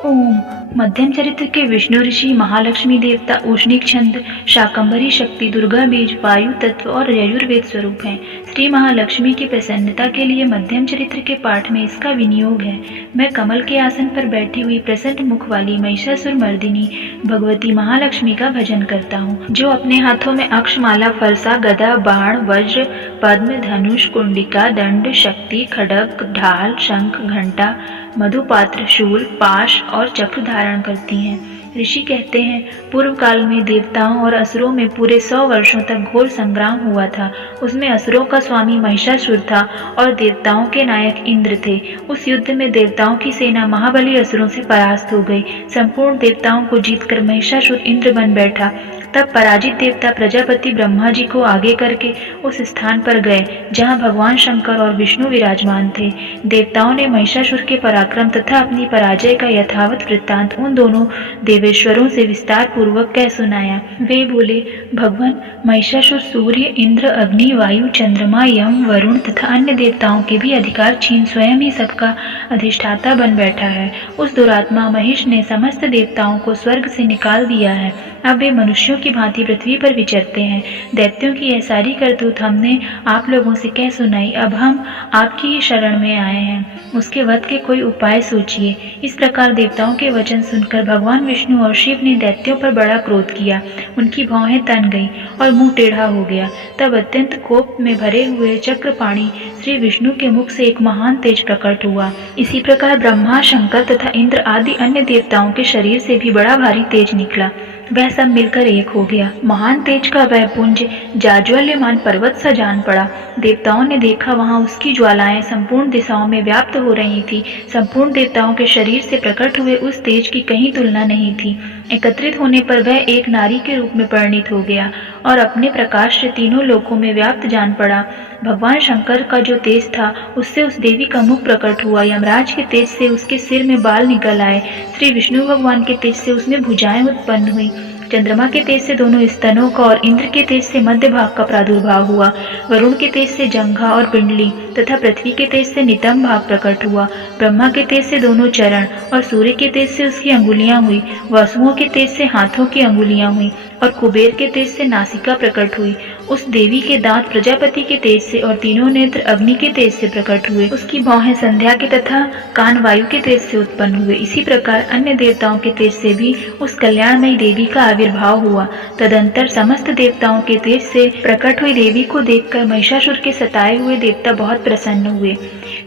ओम। मध्यम चरित्र के विष्णु ऋषि, महालक्ष्मी देवता, उष्णिक छंद, शाकंभरी शक्ति, दुर्गा बीज, वायु तत्व और यजुर्वेद स्वरूप हैं। श्री महालक्ष्मी की प्रसन्नता के लिए मध्यम चरित्र के पाठ में इसका विनियोग है। मैं कमल के आसन पर बैठी हुई प्रसन्न मुख वाली महिषासुर मर्दिनी भगवती महालक्ष्मी का भजन करता हूँ, जो अपने हाथों में अक्षमाला, फरसा, गदा, बाण, वज्र, पद्म, धनुष, कुंडिका, दंड, शक्ति, खड्ग, ढाल, शंख, घंटा, मधुपात्र, शूल, पाश और चक्र धारण करती हैं। ऋषि कहते हैं, पूर्व काल में देवताओं और असुरों में पूरे 100 वर्षों तक घोर संग्राम हुआ था। उसमें असुरों का स्वामी महिषासुर था और देवताओं के नायक इंद्र थे। उस युद्ध में देवताओं की सेना महाबली असुरों से परास्त हो गई। संपूर्ण देवताओं को जीतकर महिषासुर इंद्र बन बैठा। तब पराजित देवता प्रजापति ब्रह्मा जी को आगे करके उस स्थान पर गए जहाँ भगवान शंकर और विष्णु विराजमान थे। देवताओं ने महिषासुर के पराक्रम तथा अपनी पराजय का यथावत वृत्तांत उन दोनों देवेश्वरों से विस्तार पूर्वक कह सुनाया। वे बोले, भगवान, महिषासुर सूर्य, इंद्र, अग्नि, वायु, चंद्रमा, यम, वरुण तथा अन्य देवताओं के भी अधिकार छीन स्वयं ही सबका अधिष्ठाता बन बैठा है। उस दुरात्मा महिष ने समस्त देवताओं को स्वर्ग से निकाल दिया है। अब वे मनुष्यों की भांति पृथ्वी पर विचरते हैं। दैत्यों की यह सारी करतूत हमने आप लोगों से कह सुनाई। अब हम आपकी ही शरण में आए हैं। उसके वध के कोई उपाय सोचिए। इस प्रकार देवताओं के वचन सुनकर भगवान विष्णु और शिव ने दैत्यों पर बड़ा क्रोध किया। उनकी भौहें तन गई और मुंह टेढ़ा हो गया। तब अत्यंत कोप में भरे हुए चक्रपाणी श्री विष्णु के मुख से एक महान तेज प्रकट हुआ। इसी प्रकार ब्रह्मा, शंकर तथा इंद्र आदि अन्य देवताओं के शरीर से भी बड़ा भारी तेज निकला। वह सब मिलकर एक हो गया। महान तेज का वह पुंज जाज्वल्यमान पर्वत सा जान पड़ा। देवताओं ने देखा, वहां उसकी ज्वालाएं संपूर्ण दिशाओं में व्याप्त हो रही थी। संपूर्ण देवताओं के शरीर से प्रकट हुए उस तेज की कहीं तुलना नहीं थी। एकत्रित होने पर वह एक नारी के रूप में परिणित हो गया और अपने प्रकाश से तीनों लोकों में व्याप्त जान पड़ा। भगवान शंकर का जो तेज था, उससे उस देवी का मुख प्रकट हुआ। यमराज के तेज से उसके सिर में बाल निकल आए। श्री विष्णु भगवान के तेज से उसमें भुजाएं उत्पन्न हुई। चंद्रमा के तेज से दोनों स्तनों का और इंद्र के तेज से मध्य भाग का प्रादुर्भाव हुआ। वरुण के तेज से जंघा और पिंडली तथा पृथ्वी के तेज से नितंब भाग प्रकट हुआ। ब्रह्मा के तेज से दोनों चरण और सूर्य के तेज से उसकी अंगुलियां हुई। वसुओं के तेज से हाथों की अंगुलियां हुई और कुबेर के तेज से नासिका प्रकट हुई। उस देवी के दांत प्रजापति के तेज से और तीनों नेत्र अग्नि के तेज से प्रकट हुए। उसकी भौहें संध्या के तथा कान वायु के तेज से उत्पन्न हुए। इसी प्रकार अन्य देवताओं के तेज से भी उस कल्याणमयी देवी का आविर्भाव हुआ। तदंतर समस्त देवताओं के तेज से प्रकट हुई देवी को देखकर महिषासुर के सताए हुए देवता बहुत प्रसन्न हुए।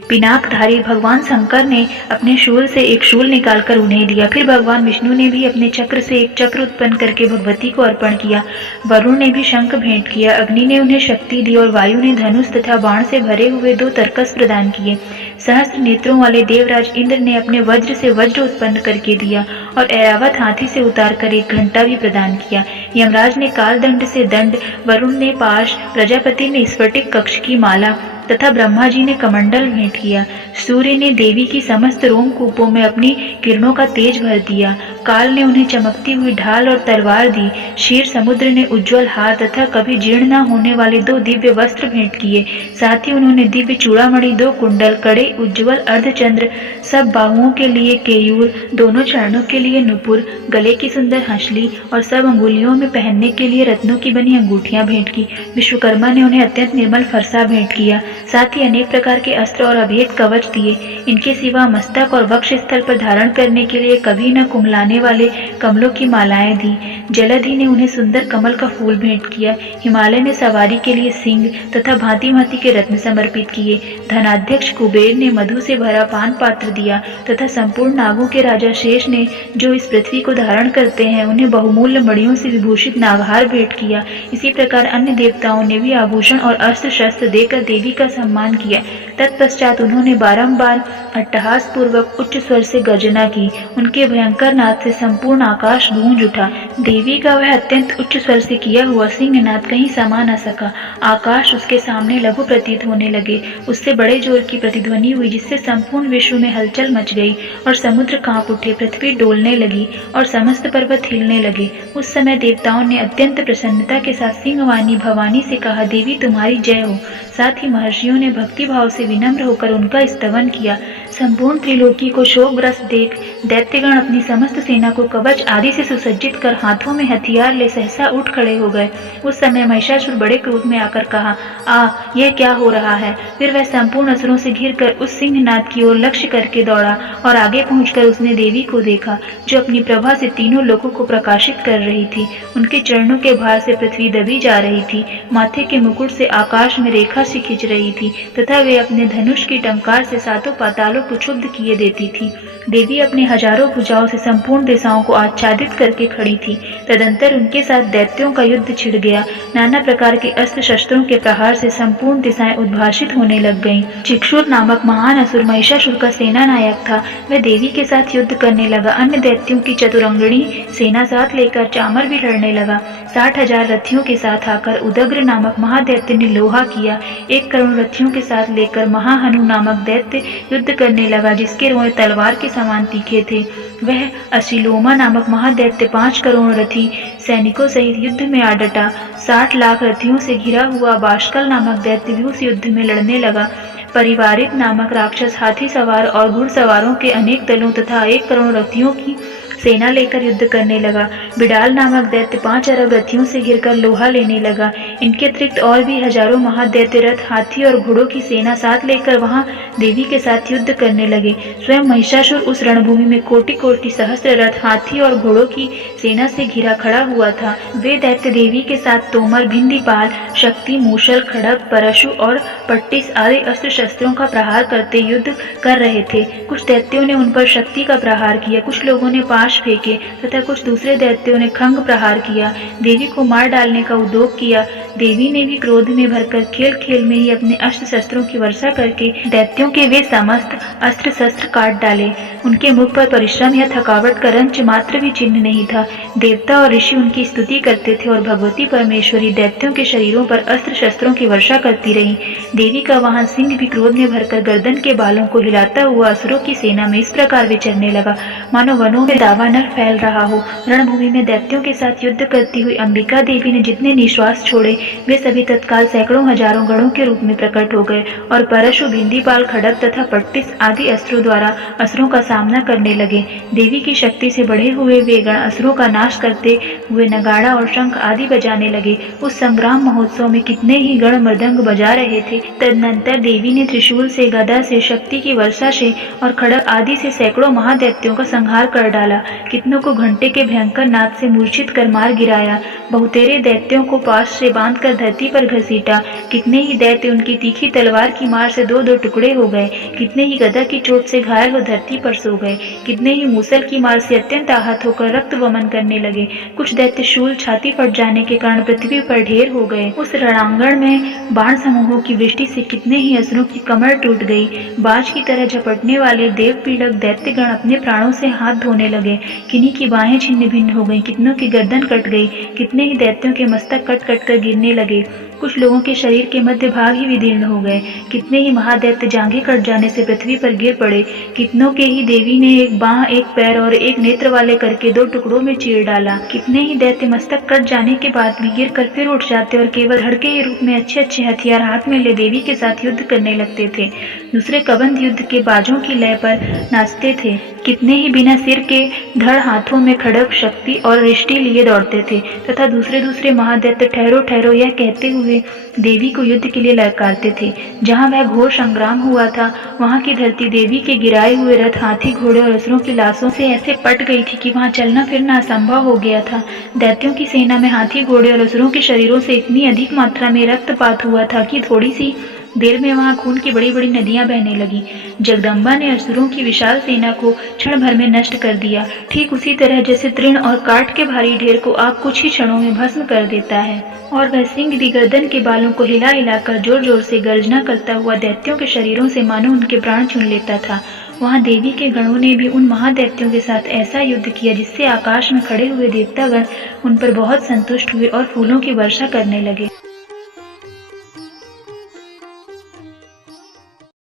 पिनाकधारी भगवान शंकर ने अपने शूल से एक शूल निकालकर उन्हें दिया। फिर भगवान विष्णु ने भी अपने चक्र से एक चक्र उत्पन्न करके भगवती को अर्पण किया। वरुण ने भी शंख भेंट किया। अग्नि ने उन्हें शक्ति दी और वायु ने धनुष तथा बाण से भरे हुए 2 तरकस प्रदान किए। सहस्त्र नेत्रों वाले देवराज इंद्र ने अपने वज्र से वज्र उत्पन्न करके दिया और ऐरावत हाथी से उतार कर एक घंटा भी प्रदान किया। यमराज ने कालदंड से दंड, वरुण ने पाश, प्रजापति ने स्फटिक कक्ष की माला तथा ब्रह्मा जी ने कमंडल भेंट किया। सूर्य ने देवी की समस्त रोमकूपों में अपनी किरणों का तेज भर दिया। काल ने उन्हें चमकती हुई ढाल और तलवार दी। क्षीर समुद्र ने उज्ज्वल हार तथा कभी जीर्ण न होने वाले 2 दिव्य वस्त्र भेंट किए। साथ ही उन्होंने दिव्य चूड़ामणि, 2 कुंडल, कड़े, उज्ज्वल अर्धचंद्र, सब बाहुओं के लिए केयूर, दोनों चरणों के लिए नुपुर, गले की सुंदर हंसली और सब अंगुलियों में पहनने के लिए रत्नों की बनी अंगूठियां भेंट की। विश्वकर्मा ने उन्हें अत्यंत निर्मल फरसा भेंट किया। साथ ही अनेक प्रकार के अस्त्र और अभेद कवच दिए। इनके सिवा मस्तक और वक्ष स्थल पर धारण करने के लिए कभी न कुम्हलाने वाले कमलों की मालाएं दी। जलधि ने उन्हें सुंदर कमल का फूल भेंट किया। हिमालय ने सवारी के लिए सिंह तथा भांति भांति के रत्न समर्पित किए। धनाध्यक्ष कुबेर ने मधु से भरा पान पात्र दिया तथा संपूर्ण नागों के राजा शेष ने, जो इस पृथ्वी को धारण करते हैं, उन्हें बहुमूल्य मणियों से विभूषित नागहार भेंट किया। इसी प्रकार अन्य देवताओं ने भी आभूषण और अस्त्र शस्त्र देकर देवी का सम्मान किया। तत्पश्चात उन्होंने बारंबार अट्टहास पूर्वक उच्च स्वर से गर्जना की। उनके भयंकर नाद से संपूर्ण आकाश गूंज उठा। देवी का वह अत्यंत उच्च स्वर से किया हुआ सिंहनाद कहीं समा न सका। आकाश उसके सामने लघु प्रतीत होने लगे। उससे बड़े जोर की प्रतिध्वनि हुई, जिससे संपूर्ण विश्व में हलचल मच गई और समुद्र कांप उठे, पृथ्वी डोलने लगी और समस्त पर्वत हिलने लगे। उस समय देवताओं ने अत्यंत प्रसन्नता के साथ सिंहवाणी भवानी से कहा, देवी तुम्हारी जय हो। साथ ही महर्षियों ने भक्ति भाव से विनम्र होकर उनका स्तवन किया। संपूर्ण त्रिलोकी को शोकग्रस्त देख दैत्यगण अपनी समस्त सेना को कवच आदि से सुसज्जित कर हाथों में हथियार ले सहसा उठ खड़े हो गए। उस समय महिषासुर बड़े क्रोध में आकर कहा, यह क्या हो रहा है। फिर वह संपूर्ण असुरों से घिरकर उस सिंहनाद की ओर लक्ष्य करके दौड़ा और आगे पहुंचकर उसने देवी को देखा, जो अपनी प्रभा से तीनों लोगों को प्रकाशित कर रही थी। उनके चरणों के भार से पृथ्वी दबी जा रही थी, माथे के मुकुट से आकाश में रेखा सी खिंच रही थी तथा वे अपने धनुष की टंकार से सातों पातालों को क्षुब्ध किए देती थी। देवी अपने हजारों भुजाओं से संपूर्ण दिशाओं को आच्छादित करके खड़ी थी। तदंतर उनके साथ दैत्यों का युद्ध छिड़ गया। नाना प्रकार के अस्त्र शस्त्रों के प्रहार से संपूर्ण दिशाएं उद्भासित होने लग गईं। चिक्षुर नामक महान असुर महिषासुर का सेना नायक था। वह देवी के साथ युद्ध करने लगा। अन्य दैत्यों की चतुरंगणी सेना साथ लेकर चामर भी लड़ने लगा। 60,000 रथियों के साथ आकर उदग्र नामक महादैत्य ने लोहा किया। 1 करोड़ रथियों के साथ लेकर महाहनु नामक दैत्य युद्ध करने लगा, जिसके रोए तलवार के समान तीखे थे। वह असिलोमा नामक महादैत्य 5 करोड़ रथी सैनिकों सहित युद्ध में आ डटा। 60 लाख रथियों से घिरा हुआ बाष्कल नामक दैत्य भी उस युद्ध में लड़ने लगा। परिवारित नामक राक्षस हाथी सवार और घुड़सवारों के अनेक दलों तथा 1 करोड़ रथियों की सेना लेकर युद्ध करने लगा। बिडाल नामक दैत्य 5 अरब रथियों से घिरकर लोहा लेने लगा। इनके अतिरिक्त और भी हजारों महादैत्य रथ, हाथी और घोड़ों की सेना साथ लेकर वहां देवी के साथ युद्ध करने लगे। स्वयं महिषासुर उस रणभूमि में कोटि कोटि सहस्त्र रथ, हाथी और घोड़ों की सेना से घिरा खड़ा हुआ था। वे दैत्य देवी के साथ तोमर, भिंदीपाल, शक्ति, मूसल, खड़ग, परशु और पट्टिस आदि अस्त्र शस्त्रों का प्रहार करते युद्ध कर रहे थे। कुछ दैत्यों ने उन पर शक्ति का प्रहार किया, कुछ लोगों ने पाश फेंके तथा कुछ दूसरे दैत्यों ने खंग प्रहार किया। देवी को मार डालने का उद्योग किया। देवी ने भी क्रोध में भरकर खेल खेल में ही अपने अस्त्र शस्त्रों की वर्षा करके दैत्यों के वे समस्त अस्त्र शस्त्र काट डाले। उनके मुख पर परिश्रम या थकावट का रंच मात्र भी चिन्ह नहीं था। देवता और ऋषि उनकी स्तुति करते थे और भगवती परमेश्वरी दैत्यों के शरीरों पर अस्त्र शस्त्रों की वर्षा करती रही। देवी का वहां सिंह भी क्रोध में भरकर गर्दन के बालों को हिलाता हुआ असुरों की सेना में इस प्रकार विचरने लगा, मानो वनों में दावानल फैल रहा हो। रणभूमि में दैत्यों के साथ युद्ध करती हुई अंबिका देवी ने जितने निश्वास छोड़े, वे सभी तत्काल सैकड़ों हजारों गणों के रूप में प्रकट हो गए और परशु, भिंदीपाल, खड़ग तथा पट्टिस आदि अस्त्रों द्वारा असुरों का सामना करने लगे। देवी की शक्ति से बढ़े हुए वे गण असुरों का नाश करते हुए नगाड़ा और शंख आदि बजाने लगे। उस संग्राम महोत्सव में कितने ही गण मृदंग बजा रहे थे। तदनंतर देवी ने त्रिशूल से, गदा से, शक्ति की वर्षा से और खड़ग आदि से सैकड़ों महादैत्यों का संहार कर डाला। कितनों को घंटे के भयंकर नाद से मूर्छित कर मार गिराया। बहुतेरे दैत्यों को पाश से बांधकर धरती पर घसीटा। कितने ही दैत्य उनकी तीखी तलवार की मार से 2-2 टुकड़े हो गए। कितने ही गदा की चोट से घायल हो धरती पर सो गए। कितने ही मूसल की मार से अत्यंत आहत होकर रक्त वमन करने लगे। कुछ दैत्य शूल छाती फट जाने के कारण पृथ्वी पर ढेर हो गए। उस रणांगण में बाण समूहों की वृष्टि से कितने ही असुरों की कमर टूट गई। बाज की तरह झपटने वाले देव पीड़क दैत्यगण अपने प्राणों से हाथ धोने लगे। किन्हीं की बाहें छिन्न भिन्न हो गईं, कितनों की गर्दन कट गई। कितने ही दैत्यों के मस्तक कट कट कर गिरने लगे। कुछ लोगों के शरीर के मध्य भाग ही विदीर्ण हो गए। कितने ही महादैत्य जांघें कट जाने से पृथ्वी पर गिर पड़े। कितनों के ही देवी ने एक बाह, एक पैर और एक नेत्र वाले करके 2 टुकड़ों में चीर डाला। कितने ही दैत्य मस्तक कट जाने के बाद भी गिर कर फिर उठ जाते और केवल हड़के के रूप में अच्छे अच्छे हथियार हाथ में ले देवी के साथ युद्ध करने लगते थे। दूसरे कबंध युद्ध के बाजों की लय पर नाचते थे। कितने ही बिना सिर के धड़ हाथों में खड़ग, शक्ति और रिष्टि लिए दौड़ते थे तथा दूसरे महादैत्य ठहरो ठहरो यह कहते हुए देवी को युद्ध के लिए ललकारते थे। जहां वह घोर संग्राम हुआ था, वहां की धरती देवी के गिराए हुए रथ, हाथी, घोड़े और असुरों की लाशों से ऐसे पट गई थी कि वहां चलना फिरना असंभव हो गया था। दैत्यों की सेना में हाथी, घोड़े और असुरों के शरीरों से इतनी अधिक मात्रा में रक्तपात हुआ था कि थोड़ी सी देर में वहां खून की बड़ी बड़ी नदियां बहने लगी। जगदम्बा ने असुरों की विशाल सेना को क्षण भर में नष्ट कर दिया, ठीक उसी तरह जैसे तृण और काठ के भारी ढेर को आग कुछ ही क्षणों में भस्म कर देता है। और वह सिंह भी गर्दन के बालों को हिला हिलाकर जोर जोर से गर्जना करता हुआ दैत्यों के शरीरों से मानो उनके प्राण छीन लेता था। वहां देवी के गणों ने भी उन महादैत्यों के साथ ऐसा युद्ध किया जिससे आकाश में खड़े हुए देवतागण उन पर बहुत संतुष्ट हुए और फूलों की वर्षा करने लगे।